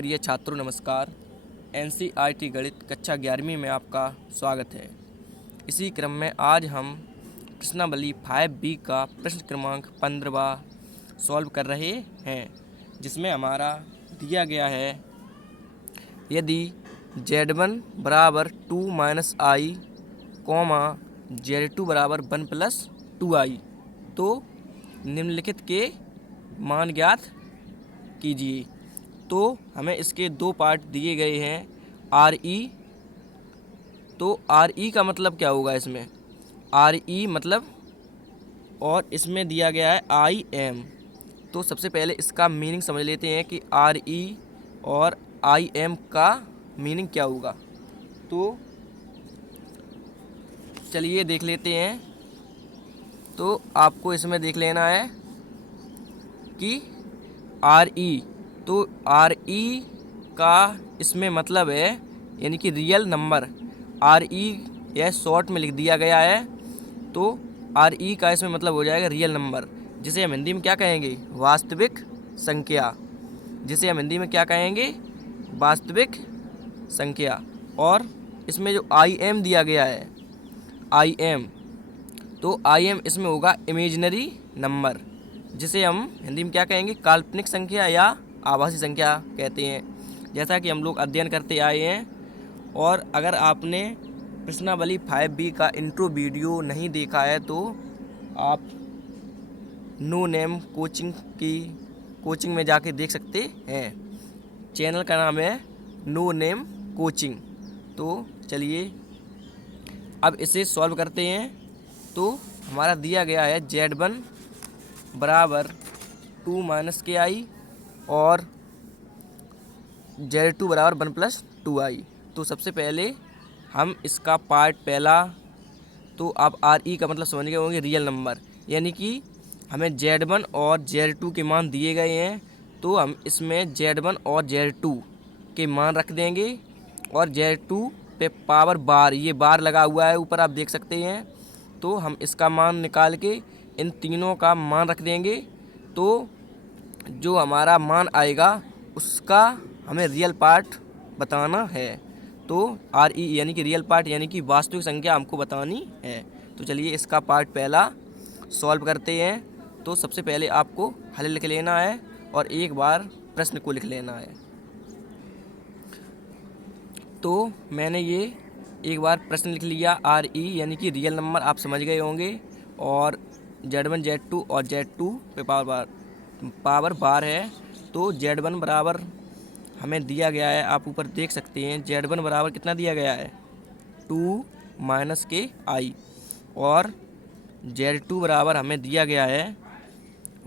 प्रिय छात्रों नमस्कार। एनसीईआरटी गणित कक्षा 11वीं में आपका स्वागत है। इसी क्रम में आज हम प्रश्नावली 5B का प्रश्न क्रमांक 15वां सॉल्व कर रहे हैं, जिसमें हमारा दिया गया है यदि z1 बराबर 2 माइनस आई z2 बराबर 1 प्लस 2i तो निम्नलिखित के मान ज्ञात कीजिए। तो हमें इसके दो पार्ट दिए गए हैं आर ई। तो आर ई का मतलब क्या होगा इसमें, आर ई मतलब, और इसमें दिया गया है आई एम। तो सबसे पहले इसका मीनिंग समझ लेते हैं कि आर ई और आई एम का मीनिंग क्या होगा। तो चलिए देख लेते हैं। तो आपको इसमें देख लेना है कि आर ई, तो आर ई का इसमें मतलब है यानी कि रियल नंबर। आर ई यह शॉर्ट में लिख दिया गया है। तो आर ई का इसमें मतलब हो जाएगा रियल नंबर, जिसे हम हिंदी में क्या कहेंगे, वास्तविक संख्या। जिसे हम हिंदी में क्या कहेंगे, वास्तविक संख्या। और इसमें जो आई एम दिया गया है, आई एम, तो आई एम इसमें होगा इमेजिनरी नंबर, जिसे हम हिंदी में क्या कहेंगे, काल्पनिक संख्या या आभासी संख्या कहते हैं, जैसा कि हम लोग अध्ययन करते आए हैं। और अगर आपने प्रश्नावली 5B का इंट्रो वीडियो नहीं देखा है तो आप नो नेम कोचिंग में जाके देख सकते हैं। चैनल का नाम है नो नेम कोचिंग। तो चलिए अब इसे सॉल्व करते हैं। तो हमारा दिया गया है z1 बराबर 2 माइनस के आई और z2 बराबर 1 प्लस 2i। तो सबसे पहले हम इसका पार्ट पहला, तो आप आर ई का मतलब समझ गए होंगे, रियल नंबर, यानी कि हमें z1 और z2 के मान दिए गए हैं। तो हम इसमें z1 और z2 के मान रख देंगे और z2 पे पावर बार, ये बार लगा हुआ है ऊपर आप देख सकते हैं। तो हम इसका मान निकाल के इन तीनों का मान रख देंगे। तो जो हमारा मान आएगा उसका हमें रियल पार्ट बताना है। तो आर ई यानी कि रियल पार्ट यानी कि वास्तविक संख्या हमको बतानी है। तो चलिए इसका पार्ट पहला सॉल्व करते हैं। तो सबसे पहले आपको हल लिख लेना है और एक बार प्रश्न को लिख लेना है। तो मैंने ये एक बार प्रश्न लिख लिया, आर ई यानी कि रियल नंबर आप समझ गए होंगे, और z1 z2 और z2 पे पावर बार है। तो z1 बराबर हमें दिया गया है, आप ऊपर देख सकते हैं, z1 बराबर कितना दिया गया है, 2 माइनस के आई, और z2 बराबर हमें दिया गया है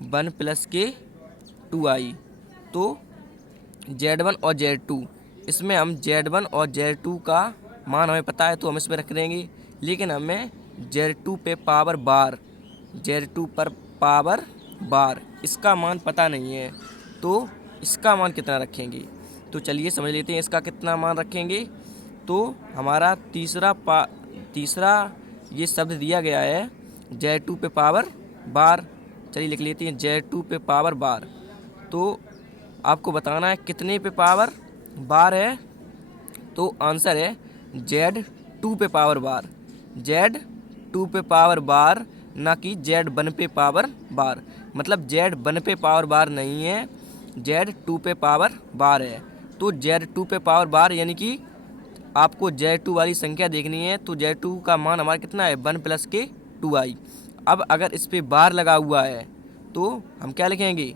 1 प्लस के 2i। तो z1 और z2, इसमें हम z1 और z2 का मान हमें पता है तो हम इसमें रख देंगे, लेकिन हमें z2 पे पावर बार, z2 पर पावर बार इसका मान पता नहीं है। तो इसका मान कितना रखेंगे, तो चलिए समझ लेते हैं इसका कितना मान रखेंगे। तो हमारा तीसरा ये शब्द दिया गया है z2 पे पावर बार। चलिए लिख लेते हैं z2 पे पावर बार। तो आपको बताना है कितने पे पावर बार है। तो आंसर है z2 पे पावर बार, z2 पे पावर बार, ना कि z1 पे पावर बार। मतलब z1 पे पावर बार नहीं है, z2 पे पावर बार है। तो z2 पे पावर बार यानी कि आपको z2 वाली संख्या देखनी है। तो z2 का मान हमारा कितना है, 1 प्लस के 2i। अब अगर इस पर बार लगा हुआ है तो हम क्या लिखेंगे,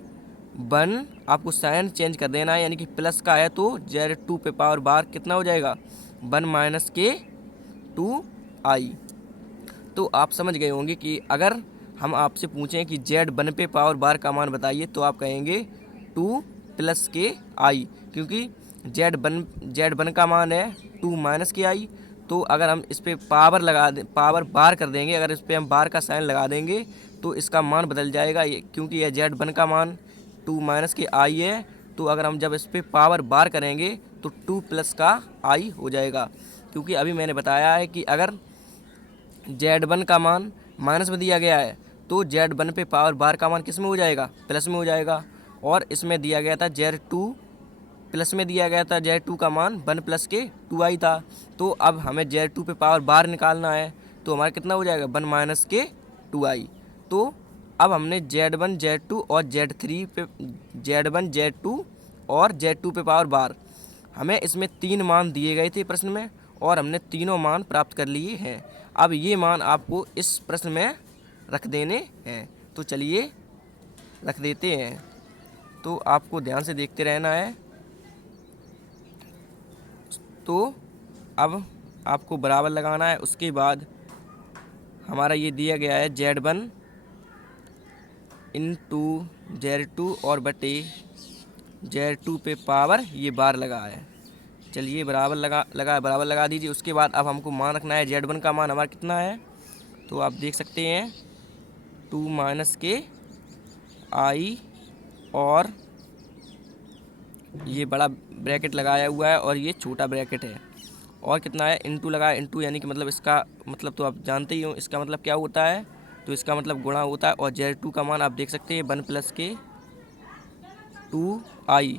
1, आपको साइन चेंज कर देना है, यानी कि प्लस का है तो z2 पे पावर बार कितना हो जाएगा, 1 माइनस के 2i। तो आप समझ गए होंगे कि अगर हम आपसे पूछें कि z1 पे पावर बार का मान बताइए तो आप कहेंगे 2 प्लस के आई, क्योंकि z1 का मान है 2 माइनस के आई। तो अगर हम इस पर पावर लगा दें, पावर बार कर देंगे, अगर इस पर हम बार का साइन लगा देंगे तो इसका मान बदल जाएगा, क्योंकि यह z1 का मान 2 माइनस के आई है। तो अगर हम जब इस पर पावर बार करेंगे तो 2 प्लस का आई हो जाएगा, क्योंकि अभी मैंने बताया है कि अगर z1 का मान माइनस में दिया गया है तो z1 पे पावर बार का मान किस में हो जाएगा, प्लस में हो जाएगा। और इसमें दिया गया था z2 प्लस में दिया गया था Z2 का मान 1 प्लस के 2i था। तो अब हमें Z2 पे पावर बार निकालना है, तो हमारा कितना हो जाएगा 1 माइनस के 2i। तो अब हमने Z1 Z2 और Z3 पे Z1 Z2 और Z2 पे पावर बार, हमें इसमें 3 मान दिए गए थे प्रश्न में और हमने तीनों मान प्राप्त कर लिए हैं। अब ये मान आपको इस प्रश्न में रख देने हैं, तो चलिए रख देते हैं। तो आपको ध्यान से देखते रहना है। तो अब आपको बराबर लगाना है। उसके बाद हमारा ये दिया गया है Z1 इंटू Z2 और बटे Z2 पे पावर ये बार लगा है। चलिए बराबर लगा दीजिए। उसके बाद अब हमको मान रखना है Z1 का मान हमारा कितना है, तो आप देख सकते हैं 2 माइनस के i और ये बड़ा ब्रैकेट लगाया हुआ है और ये छोटा ब्रैकेट है, और कितना है इंटू लगाया। इंटू यानी कि मतलब इसका मतलब तो आप जानते ही हो इसका मतलब क्या होता है, तो इसका मतलब गुणा होता है। और Z2 का मान आप देख सकते हैं 1 प्लस के 2i।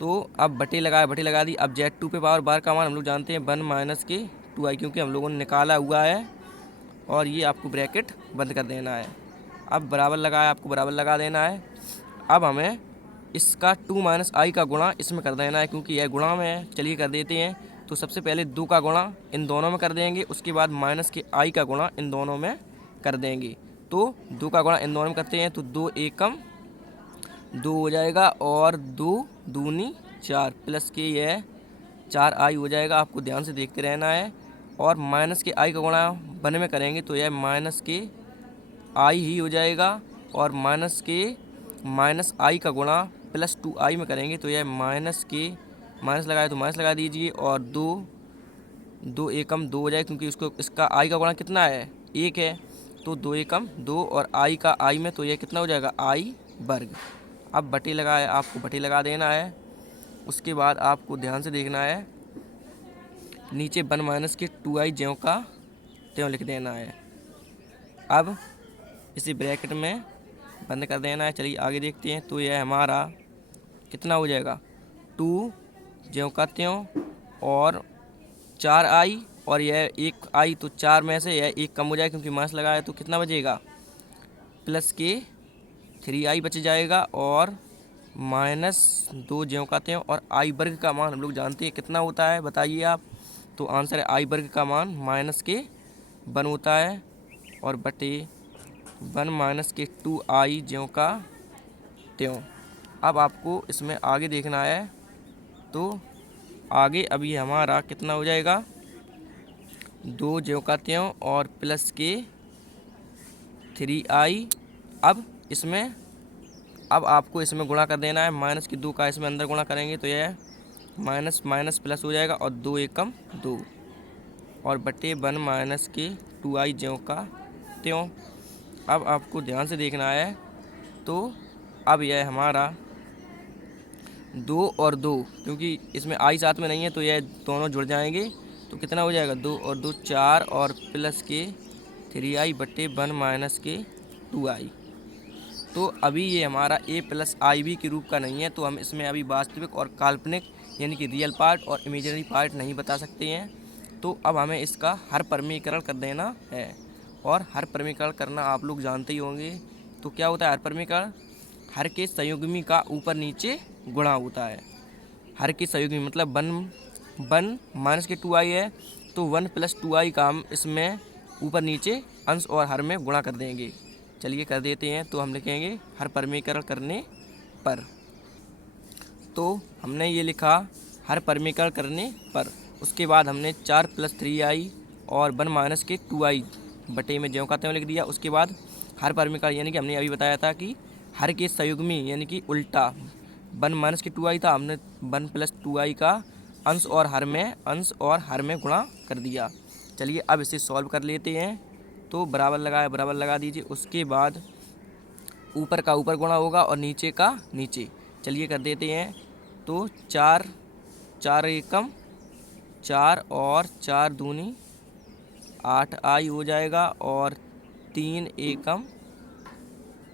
तो अब बटे लगा दी। अब Z2 पे पावर बार का मान हम लोग जानते हैं 1 माइनस के 2i, क्योंकि हम लोगों ने निकाला हुआ है। और ये आपको ब्रैकेट बंद कर देना है। अब बराबर लगाया, आपको बराबर लगा देना है। अब हमें इसका 2 माइनस i का गुणा इसमें कर देना है, क्योंकि यह गुणा में है। चलिए कर देते हैं। तो सबसे पहले 2 का गुणा इन दोनों में कर देंगे, उसके बाद माइनस के i का गुणा इन दोनों में कर देंगे। तो 2 का गुणा इन दोनों में करते हैं, तो 2 एकम 2 हो जाएगा और 2 दूनी 4 प्लस के यह 4i हो जाएगा। आपको ध्यान से देखते रहना है। और माइनस के i का गुणा 1 में करेंगे तो यह माइनस के i ही हो जाएगा। और माइनस i का गुणा प्लस 2i में करेंगे तो यह माइनस लगाए तो माइनस लगा दीजिए। और 2 एकम 2 हो जाए, क्योंकि इसका i का गुणा कितना है 1 है। तो 2 एकम 2 और i का i में, तो यह कितना हो जाएगा i वर्ग। अब बटे लगाए, आपको बटे लगा देना है। उसके बाद आपको ध्यान से देखना है, नीचे 1 माइनस के 2i ज्यों का त्यों लिख देना है। अब इसी ब्रैकेट में बंद कर देना है। चलिए आगे देखते हैं। तो यह हमारा कितना हो जाएगा 2 ज्यों का त्यों और 4i, और यह 1i, तो 4 में से यह 1 कम हो जाए क्योंकि माइनस लगाया, तो कितना बचेगा प्लस के 3i बच जाएगा। और माइनस 2 ज्यों का त्यों, और i वर्ग का मान हम लोग जानते हैं कितना होता है, बताइए आप। तो आंसर है i वर्ग का मान माइनस के 1 होता है, और बटे 1 माइनस के 2i ज्यों का त्यों। अब आपको इसमें आगे देखना है। तो आगे अब ये हमारा कितना हो जाएगा 2 ज्यों का त्यों और प्लस के 3i। अब आपको इसमें गुणा कर देना है। माइनस की 2 का इसमें अंदर गुणा करेंगे तो यह माइनस माइनस प्लस हो जाएगा, और 2 एकम 2 और बटे 1 माइनस के 2i ज्यों का त्यों। अब आपको ध्यान से देखना है। तो अब यह हमारा 2 और 2, क्योंकि इसमें i साथ में नहीं है तो यह दोनों जुड़ जाएंगे। तो कितना हो जाएगा 2 और 2 4 और प्लस के 3i बटे 1 माइनस के 2i। तो अभी ये हमारा a प्लस आई बी के रूप का नहीं है, तो हम इसमें अभी वास्तविक और काल्पनिक यानी कि रियल पार्ट और इमेजिनरी पार्ट नहीं बता सकते हैं। तो अब हमें इसका हर परमीकरण कर देना है, और हर परमीकरण करना आप लोग जानते ही होंगे। तो क्या होता है हर परमीकरण, हर के संयुग्मी का ऊपर नीचे गुणा होता है। हर के संयुग्मी मतलब 1 माइनस के 2i है, तो 1 प्लस 2i का हम इसमें ऊपर नीचे अंश और हर में गुणा कर देंगे। चलिए कर देते हैं। तो हम लिखेंगे हर परमीकरण करने पर। तो हमने ये लिखा हर परमीकरण करने पर। उसके बाद हमने 4 प्लस 3i और 1 माइनस के 2i बटे में ज्यों का त्यों लिख दिया। उसके बाद हर परमीकरण यानी कि हमने अभी बताया था कि हर के संयुग्मी यानी कि उल्टा 1 माइनस के 2i था, हमने 1 प्लस 2i का अंश और हर में गुणा कर दिया। चलिए अब इसे सॉल्व कर लेते हैं। तो बराबर लगा दीजिए। उसके बाद ऊपर का ऊपर गुणा होगा और नीचे का नीचे। चलिए कर देते हैं। तो 4 एकम 4 और 4 दूनी 8i हो जाएगा, और 3 एकम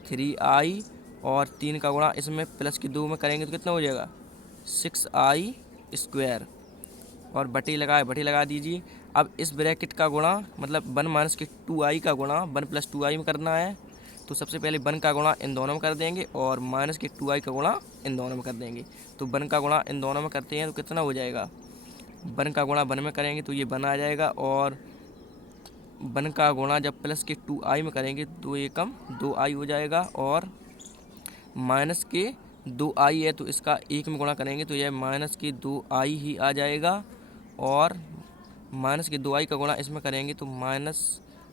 3i और 3 का गुणा इसमें प्लस के 2 में करेंगे तो कितना हो जाएगा 6i² और बटी लगा दीजिए। अब इस ब्रैकेट का गुणा मतलब 1 माइनस के 2i का गुणा 1 प्लस 2i में करना है। तो सबसे पहले 1 का गुणा इन दोनों में कर देंगे और माइनस के 2i का गुणा इन दोनों में कर देंगे। तो 1 का गुणा इन दोनों में करते हैं तो कितना हो जाएगा, 1 का गुणा 1 में करेंगे तो ये 1 आ जाएगा, और 1 का गुणा जब प्लस के 2i में करेंगे तो ये कम 2i हो जाएगा, और माइनस के 2i है तो इसका 1 में गुणा करेंगे तो यह माइनस के 2i ही आ जाएगा, और माइनस के 2i का गुणा इसमें करेंगे तो माइनस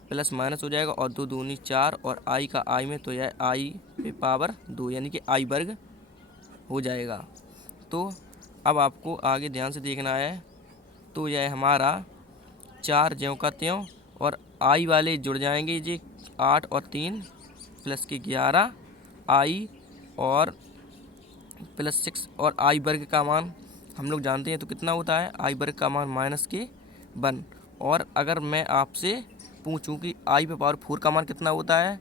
प्लस माइनस हो जाएगा, और 2 दूनी 4 और i का i में तो यह i पे पावर 2 यानी कि i वर्ग हो जाएगा। तो अब आपको आगे ध्यान से देखना है। तो यह हमारा 4 ज्यों का त्यों, और i वाले जुड़ जाएंगे जी, 8 और 3 प्लस के 11 i और प्लस 6, और i वर्ग का मान हम लोग जानते हैं तो कितना होता है, i वर्ग का मान माइनस के 1। और अगर मैं आपसे पूछूं कि i पे पावर 4 का मान कितना होता है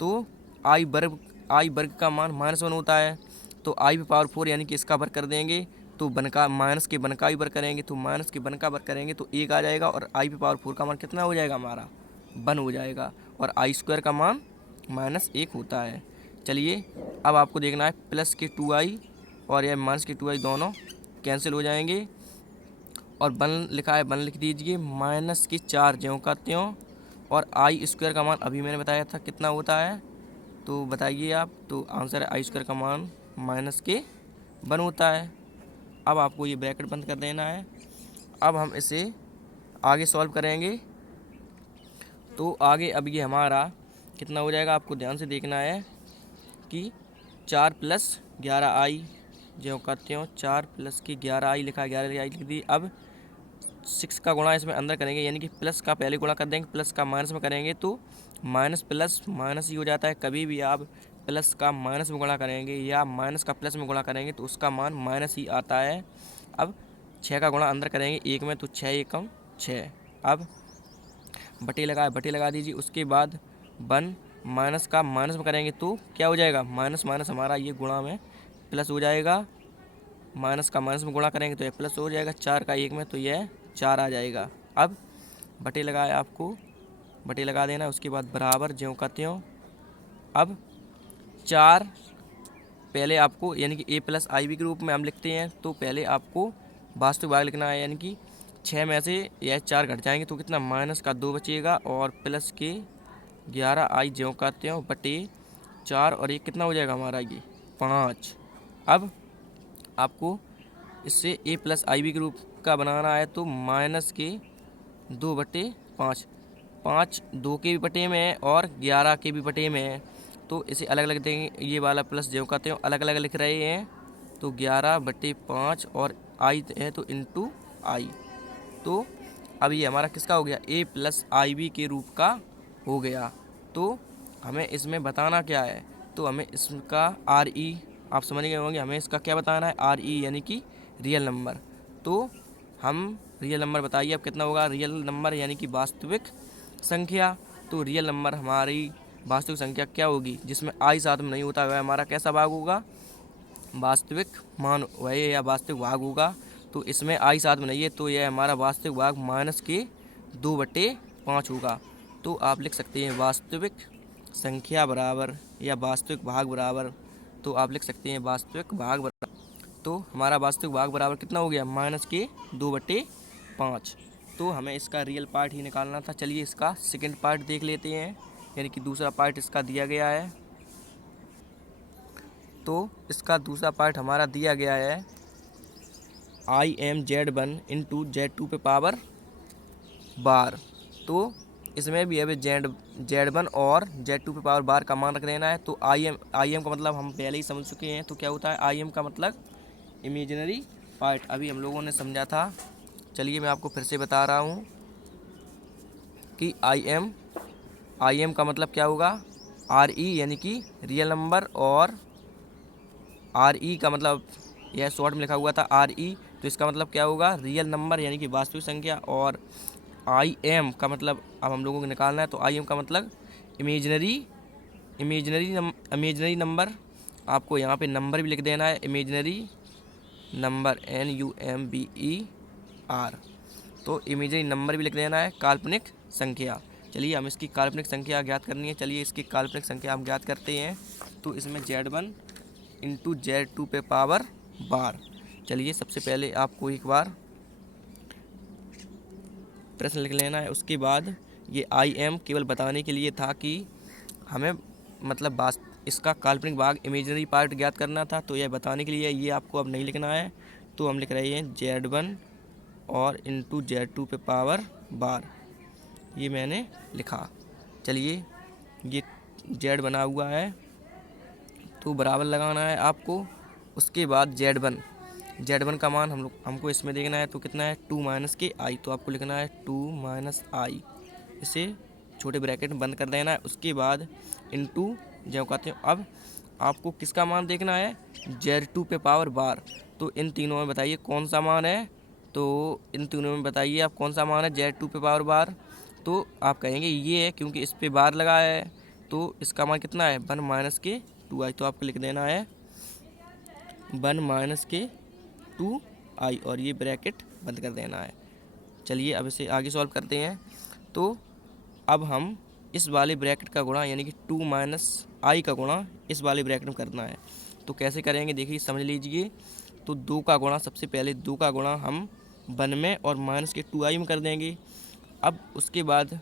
तो i वर्ग का मान -1 होता है। तो i पे पावर 4 यानी कि इसका वर्ग कर देंगे तो माइनस के 1 का भी वर्ग करेंगे तो माइनस के 1 का वर्ग करेंगे तो 1 आ जाएगा, और i पे पावर 4 का मान कितना हो जाएगा हमारा 1 हो जाएगा, और i² का मान -1 होता है। चलिए अब आपको देखना है प्लस के 2i और यह माइनस के 2i दोनों कैंसिल हो जाएंगे, और 1 लिखा है 1 लिख दीजिए, माइनस के 4 ज्यों का त्यों, और i² का मान अभी मैंने बताया था कितना होता है तो बताइए आप। तो आंसर है i² का मान -1 होता है। अब आपको ये ब्रैकेट बंद कर देना है। अब हम इसे आगे सॉल्व करेंगे। तो आगे अब ये हमारा कितना हो जाएगा, आपको ध्यान से देखना है कि 4 प्लस 11i ज्यों का त्यों, 4 प्लस के 11i लिखा है, 11i लिख दी। अब 6 का गुणा इसमें अंदर करेंगे यानी कि प्लस का पहले गुणा कर देंगे, प्लस का माइनस में करेंगे तो माइनस प्लस माइनस ही हो जाता है। कभी भी आप प्लस का माइनस में गुणा करेंगे या माइनस का प्लस में गुणा करेंगे तो उसका मान माइनस ही आता है। अब 6 का गुणा अंदर करेंगे 1 में तो 6 एकम 6। अब बटे लगा दीजिए। उसके बाद 1 माइनस का माइनस में करेंगे तो क्या हो जाएगा, माइनस माइनस हमारा ये गुणा में प्लस हो जाएगा, माइनस का माइनस में गुणा करेंगे तो यह प्लस हो जाएगा, 4 का 1 में तो यह 4 आ जाएगा। अब बटे लगा देना। उसके बाद बराबर ज्यों का त्यों। अब 4 पहले आपको यानी कि a + ib के रूप में हम लिखते हैं तो पहले आपको वास्तविक भाग लिखना है, यानी कि 6 में से यह 4 घट जाएंगे तो कितना माइनस का 2 बचेगा, और प्लस के 11i ज्यों का त्यों बटे 4 और ये कितना हो जाएगा हमारा ये 5। अब आपको इससे a + ib के रूप का बनाना है तो माइनस के 2/5, 5 2 के भी बटे में है और 11 के भी बटे में है, तो इसे अलग अलग देंगे। ये वाला प्लस ज्यों का त्यों अलग अलग लिख रहे हैं तो 11/5 और i है तो इंटू आई। तो अब ये हमारा किसका हो गया, a + ib के रूप का हो गया। तो हमें इसमें बताना क्या है, तो हमें इसका RE आप समझ गए होंगे, हमें इसका क्या बताना है RE यानी कि रियल नंबर। तो हम रियल नंबर बताइए अब कितना होगा, रियल नंबर यानी कि वास्तविक संख्या। तो रियल नंबर हमारी वास्तविक संख्या क्या होगी जिसमें i साथ में नहीं होता, वह हमारा कैसा भाग होगा, वास्तविक मान वह या वास्तविक भाग होगा। तो इसमें i साथ में नहीं है तो यह हमारा वास्तविक भाग माइनस के 2/5 होगा। तो आप लिख सकते हैं वास्तविक संख्या बराबर या वास्तविक भाग बराबर, तो आप लिख सकते हैं वास्तविक भाग बराबर। तो हमारा वास्तविक भाग बराबर कितना हो गया, माइनस के 2/5। तो हमें इसका रियल पार्ट ही निकालना था। चलिए इसका सेकंड पार्ट देख लेते हैं, यानी कि दूसरा पार्ट इसका दिया गया है। तो इसका दूसरा पार्ट हमारा दिया गया है IMZ1 × Z2 पे पावर बार। तो इसमें भी अभी Z1 और Z2 पे पावर बार का मान रख देना है। तो IM का मतलब हम पहले ही समझ चुके हैं, तो क्या होता है IM का मतलब इमेजिनरी पार्ट, अभी हम लोगों ने समझा था। चलिए मैं आपको फिर से बता रहा हूँ कि IM का मतलब क्या होगा, RE यानी कि रियल नंबर, और RE का मतलब यह शॉर्ट में लिखा हुआ था RE, तो इसका मतलब क्या होगा रियल नंबर यानी कि वास्तविक संख्या। और IM का मतलब अब हम लोगों को निकालना है, तो IM का मतलब इमेजिनरी नंबर। आपको यहाँ पे नंबर भी लिख देना है, इमेजिनरी नंबर NUMBER। तो इमेजरी नंबर भी लिख देना है, काल्पनिक संख्या। चलिए हम इसकी काल्पनिक संख्या ज्ञात करनी है। चलिए इसकी काल्पनिक संख्या हम ज्ञात करते हैं। तो इसमें Z1 इंटू Z2 पे पावर बार। चलिए सबसे पहले आपको एक बार प्रश्न लिख लेना है। उसके बाद ये IM केवल बताने के लिए था कि हमें मतलब इसका काल्पनिक भाग इमेजिनरी पार्ट ज्ञात करना था, तो यह बताने के लिए ये आपको अब नहीं लिखना है। तो हम लिख रहे हैं Z1 और इंटू Z2 पे पावर बार, ये मैंने लिखा। चलिए ये Z बना हुआ है तो बराबर लगाना है आपको। उसके बाद Z1 का मान हमको इसमें देखना है, तो कितना है 2 माइनस के आई, तो आपको लिखना है 2 माइनस आई, इसे छोटे ब्रैकेट में बंद कर देना है। उसके बाद इंटू जो कहते हैं, अब आपको किसका मान देखना है, Z2 पे पावर बार। तो इन तीनों में बताइए कौन सा मान है, तो इन तीनों में बताइए आप कौन सा मान है Z2 पे पावर बार। तो आप कहेंगे ये है, क्योंकि इस पे बार लगा है, तो इसका मान कितना है 1 माइनस के 2i। तो आपको लिख देना है 1 माइनस के 2i और ये ब्रैकेट बंद कर देना है। चलिए अब इसे आगे सॉल्व करते हैं। तो अब हम इस वाले ब्रैकेट का गुणा यानी कि 2 माइनस आई का गुणा इस वाले ब्रैकेट में करना है। तो कैसे करेंगे देखिए समझ लीजिए। तो 2 का गुणा, सबसे पहले 2 का गुणा हम 1 में और माइनस के 2i में कर देंगे। अब उसके बाद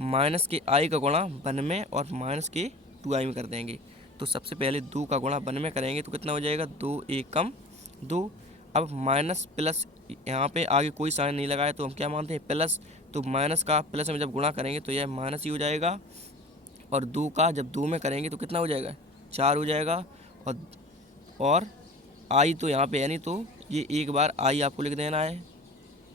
माइनस के आई का गुणा 1 में और माइनस के 2i में कर देंगे। तो सबसे पहले 2 का गुणा 1 में करेंगे तो कितना हो जाएगा 2 एकम 2। अब माइनस प्लस, यहाँ पे आगे कोई साइन नहीं लगाया तो हम क्या मानते हैं प्लस। तो माइनस का प्लस में जब गुणा करेंगे तो यह माइनस ही हो जाएगा, और 2 का जब 2 में करेंगे तो कितना हो जाएगा 4 हो जाएगा। और आई तो यहाँ पे है नहीं, तो ये एक बार आई आपको लिख देना है।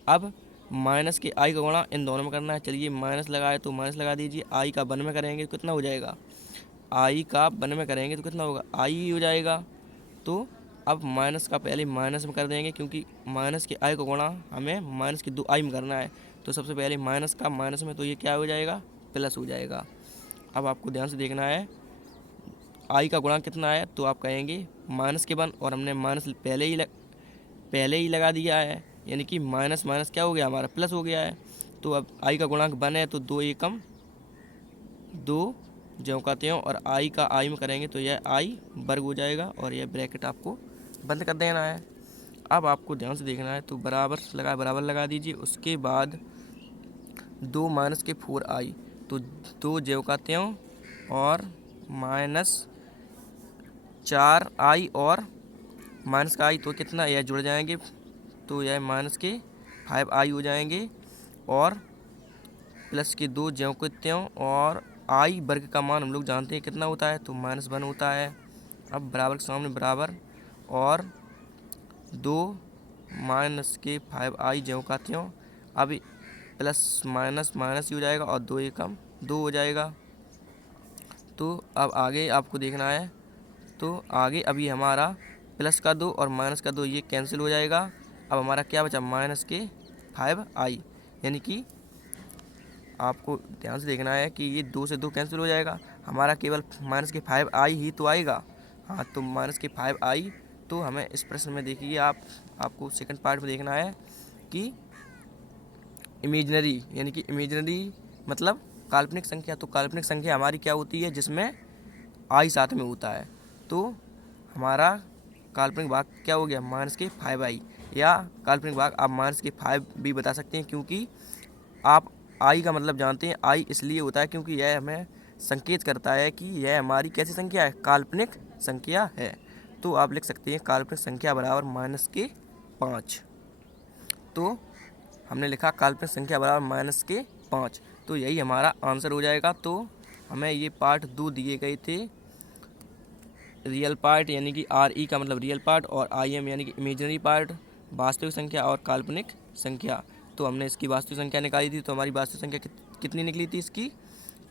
अब माइनस के आई का गुणा इन दोनों में करना है। चलिए माइनस लगाए तो माइनस लगा दीजिए, आई का 1 में करेंगे तो कितना हो जाएगा, आई का 1 में करेंगे तो कितना होगा आई ही हो जाएगा। तो अब माइनस का पहले माइनस में कर देंगे, क्योंकि माइनस के आई का गुणा हमें माइनस के 2i में करना है। तो सबसे पहले माइनस का माइनस में, तो ये क्या हो जाएगा प्लस हो जाएगा। अब आपको ध्यान से देखना है आई का गुणा कितना है, तो आप कहेंगे माइनस के 1 और हमने माइनस पहले ही लगा दिया है, यानी कि माइनस माइनस क्या हो गया हमारा प्लस हो गया है। तो अब आई का गुणांक 1 है तो 2 एकम 2 जो कहते हैं, और आई का आई में करेंगे तो यह आई वर्ग हो जाएगा, और यह ब्रैकेट आपको बंद कर देना है। अब आपको ध्यान से देखना है, तो बराबर लगा दीजिए। उसके बाद 2 माइनस के 4i, तो 2 जो कहते हैं और माइनस 4i और माइनस का आई, तो कितना यह जुड़ जाएंगे, तो यह माइनस के 5i हो जाएंगे, और प्लस के 2 ज्यों के त्यों, और आई वर्ग का मान हम लोग जानते हैं कितना होता है, तो -1 होता है। अब बराबर के सामने बराबर, और 2 माइनस के 5i ज्यों का त्यों। अब प्लस माइनस माइनस ही हो जाएगा, और 2 एकम 2 हो जाएगा। तो अब आगे आपको देखना है, तो आगे अभी हमारा प्लस का 2 और माइनस का 2 ये कैंसिल हो जाएगा। अब हमारा क्या बचा माइनस के 5i, यानी कि आपको ध्यान से देखना है कि ये 2 से 2 कैंसिल हो जाएगा, हमारा केवल माइनस के 5i ही तो आएगा। हाँ, तो माइनस के 5i। तो हमें इस प्रश्न में देखिए आपको सेकंड पार्ट में देखना है कि इमेजिनरी, यानी कि इमेजिनरी मतलब काल्पनिक संख्या। तो काल्पनिक संख्या हमारी क्या होती है जिसमें आई साथ में होता है। तो हमारा काल्पनिक भाग क्या हो गया माइनस के 5i, या काल्पनिक भाग आप माइनस के 5 भी बता सकते हैं, क्योंकि आप आई का मतलब जानते हैं। आई इसलिए होता है क्योंकि यह हमें संकेत करता है कि यह हमारी कैसी संख्या है, काल्पनिक संख्या है। तो आप लिख सकते हैं काल्पनिक संख्या बराबर माइनस के 5। तो हमने लिखा काल्पनिक संख्या बराबर माइनस के 5, तो यही हमारा आंसर हो जाएगा। तो हमें ये पार्ट 2 दिए गए थे, रियल पार्ट यानी कि RE का मतलब रियल पार्ट, और IM यानी कि इमेजिनरी पार्ट, वास्तविक संख्या और काल्पनिक संख्या। तो हमने इसकी वास्तविक संख्या निकाली थी, तो हमारी वास्तविक संख्या कितनी निकली थी इसकी,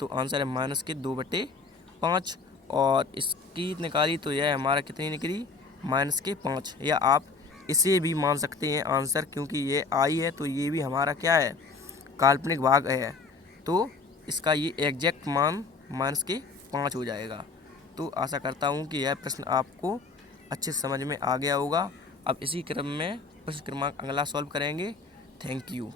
तो आंसर है माइनस के 2/5, और इसकी निकाली तो यह हमारा कितनी निकली माइनस के 5। या आप इसे भी मान सकते हैं आंसर, क्योंकि ये आई है तो ये भी हमारा क्या है काल्पनिक भाग है, तो इसका ये एग्जैक्ट मान माइनस के 5 हो जाएगा। तो आशा करता हूँ कि यह प्रश्न आपको अच्छे समझ में आ गया होगा, अब इसी क्रम में प्रश्न क्रमांक अगला सॉल्व करेंगे। Thank you.